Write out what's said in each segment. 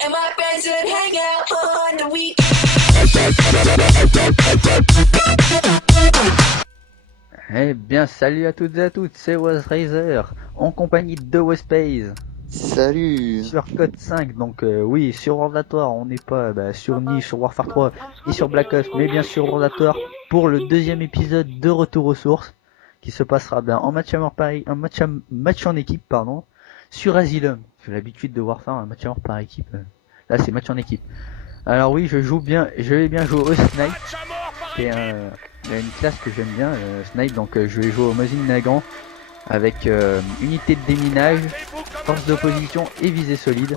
and my friends would hang out on the weekend. Eh bien, salut à toutes et à toutes, c'est WazRaiser, en compagnie de Wespace, Salut. sur Code 5, donc oui, sur Ordatoire, on n'est pas sur Niche, sur Warfare 3 et sur Black Ops, mais bien sur Ordatoire pour le deuxième épisode de Retour aux Sources, qui se passera bien en match en équipe, pardon, sur Asylum. J'ai l'habitude de Warfare, un match par équipe, là c'est match en équipe. Alors oui, je vais bien jouer au Snipe, qui est une classe que j'aime bien, Snipe, donc je vais jouer au Mosin Nagant avec unité de déminage, force d'opposition et visée solide.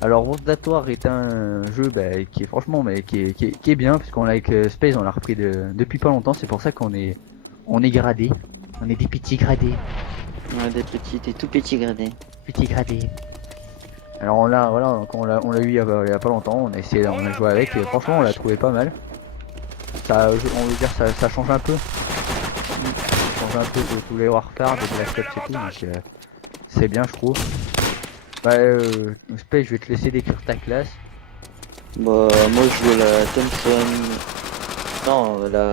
Alors Wordatoire est un jeu qui est franchement qui est bien, puisqu'on l'a avec Space, on l'a repris depuis pas longtemps, c'est pour ça qu'on est gradé, on est des petits gradés. Ouais, des tout petits gradés. Petits gradés. Alors on l'a eu il y a pas longtemps, on a joué avec et franchement on l'a trouvé pas mal. Ça, on veut dire ça change un peu. Ça change un peu de tous les Warfare, de Black Ops et tout, donc c'est bien je trouve. Space, je vais te laisser décrire ta classe. Bah moi je joue la Thompson. Non, la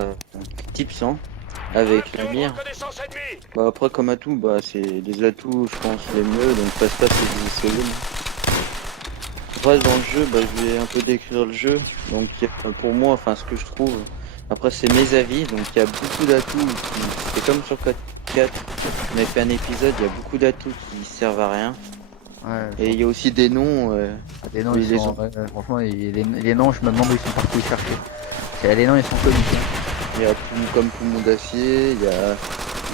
Type 100 avec la mire. Bah après comme atout, c'est les atouts je pense les mieux, donc passe c'est du solide. Après dans le jeu, je vais un peu décrire le jeu. Donc pour moi, enfin ce que je trouve. Après c'est mes avis, donc il y a beaucoup d'atouts c'est comme sur Code 4, on avait fait un épisode, il y a beaucoup d'atouts qui servent à rien. Ouais, et il y a aussi des noms. Des noms ils sont, franchement les noms je me demande où ils sont partis les chercher. Les noms ils sont connus. Il y a comme poumon d'acier, il y a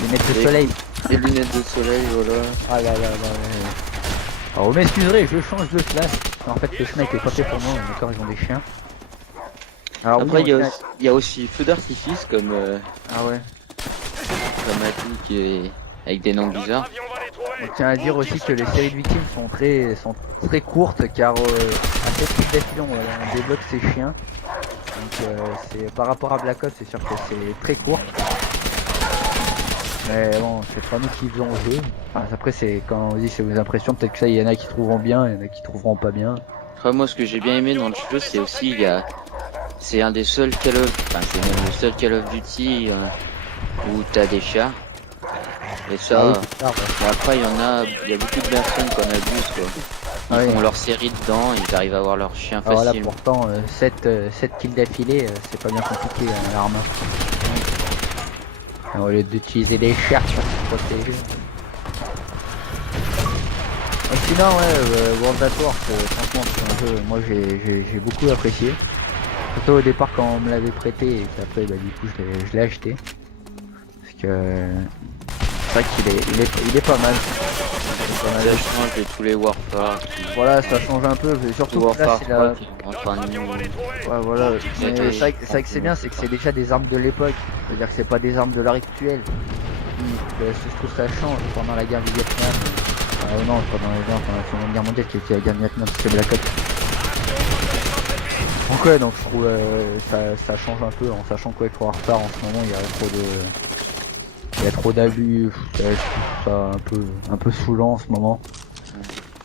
lunettes de soleil. Les lunettes de soleil, voilà. Ah là. Alors vous m'excuserez, je change de classe. En fait le snipe est pas fait pour moi, mes corps ils ont des chiens. Alors après il y a aussi feu d'artifice comme ah ouais. Comme atout qui est avec des noms bizarres. On tient à dire aussi que les séries de victimes sont très courtes, car à cette type d'affilée on débloque ces chiens. Donc c'est par rapport à Black Ops, c'est sûr que c'est très court. Mais bon, c'est pas nous qui faisons le jeu. Enfin, après c'est quand on dit c'est vos impressions, peut-être que ça il y en a qui trouveront bien, il y en a qui trouveront pas bien. Après moi ce que j'ai bien aimé dans le jeu, c'est aussi c'est un des seuls Call of, c'est même le seul Call of Duty où t'as des chats. Et ça, après il y a beaucoup de personnes qu'on abuse quoi. Ils font leur série dedans, ils arrivent à avoir leur chien facile. Voilà, pourtant 7 kills d'affilée, c'est pas bien compliqué à l'arme. Au lieu d'utiliser les chats pour se protéger. Sinon World at War, franchement c'est un jeu moi j'ai beaucoup apprécié. Surtout au départ quand on me l'avait prêté et qu'après du coup je l'ai acheté. Parce que c'est vrai qu'il est pas mal. Ça change de tous les Warfare. Voilà, ça change un peu, surtout Warfare là c'est la... Ouais, voilà. Mais c'est vrai que c'est bien, c'est que c'est déjà des armes de l'époque. C'est-à-dire que c'est pas des armes de l'actuel actuelle. Je trouve que ça change pendant la guerre du Vietnam. Non, pendant la Seconde Guerre mondiale qui était la guerre du Vietnam, c'est Black Ops. Donc ouais, donc je trouve ça change un peu, en sachant qu'avec Warfare en ce moment il y a trop d'abus, je trouve ça un peu saoulant en ce moment.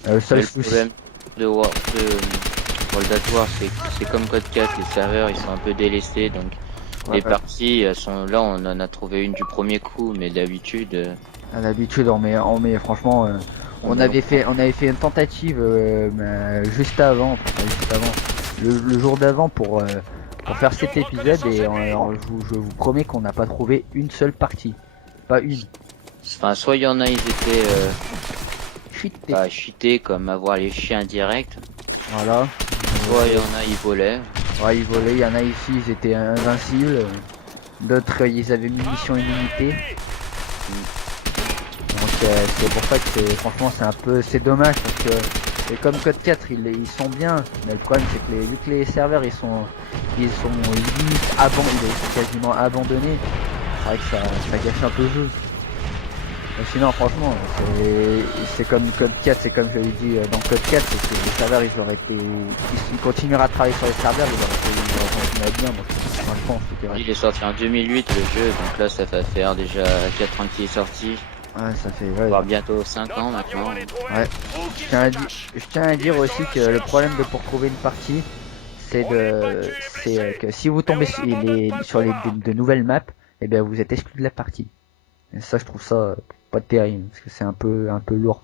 Le problème de World at War, c'est comme Code 4, les serveurs ils sont un peu délestés, donc les parties sont là, on en a trouvé une du premier coup, mais d'habitude. D'habitude on met franchement, on avait fait une tentative juste avant, le jour d'avant pour faire cet épisode et je vous promets qu'on n'a pas trouvé une seule partie. Pas une. Enfin, soit il y en a, ils étaient cheatés comme avoir les chiens directs. Voilà. Soit il y en a, ils volaient. Ouais, ils volaient. Il y en a ici, ils étaient invincibles. D'autres, ils avaient munitions illimitées. Donc c'est pour ça que franchement c'est dommage parce que et comme Code 4 ils sont bien, mais le problème c'est que vu que les serveurs ils sont limite quasiment abandonnés. C'est vrai que ça gâche un peu le jeu. Mais sinon franchement c'est comme Code 4, c'est comme je l'ai dit dans Code 4, c'est que les serveurs ils continueraient à travailler sur les serveurs, ils auraient continué à bien. Moi je pense. Il est sorti en 2008 le jeu, donc là ça va faire déjà 4 ans qu'il est sorti. Ouais, ça fait, ouais. Voire bientôt 5 ans maintenant. Ouais. Je tiens à dire aussi que le problème pour trouver une partie, c'est que si vous tombez sur de nouvelles maps, eh bien vous êtes exclu de la partie. Et ça, je trouve ça pas terrible, parce que c'est un peu lourd.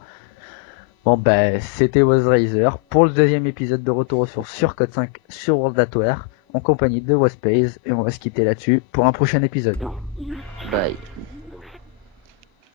Bon, ben, c'était WazRaiser pour le deuxième épisode de Retour aux sources sur Code 5 sur World at War, en compagnie de Waspace, et on va se quitter là-dessus pour un prochain épisode. Bye.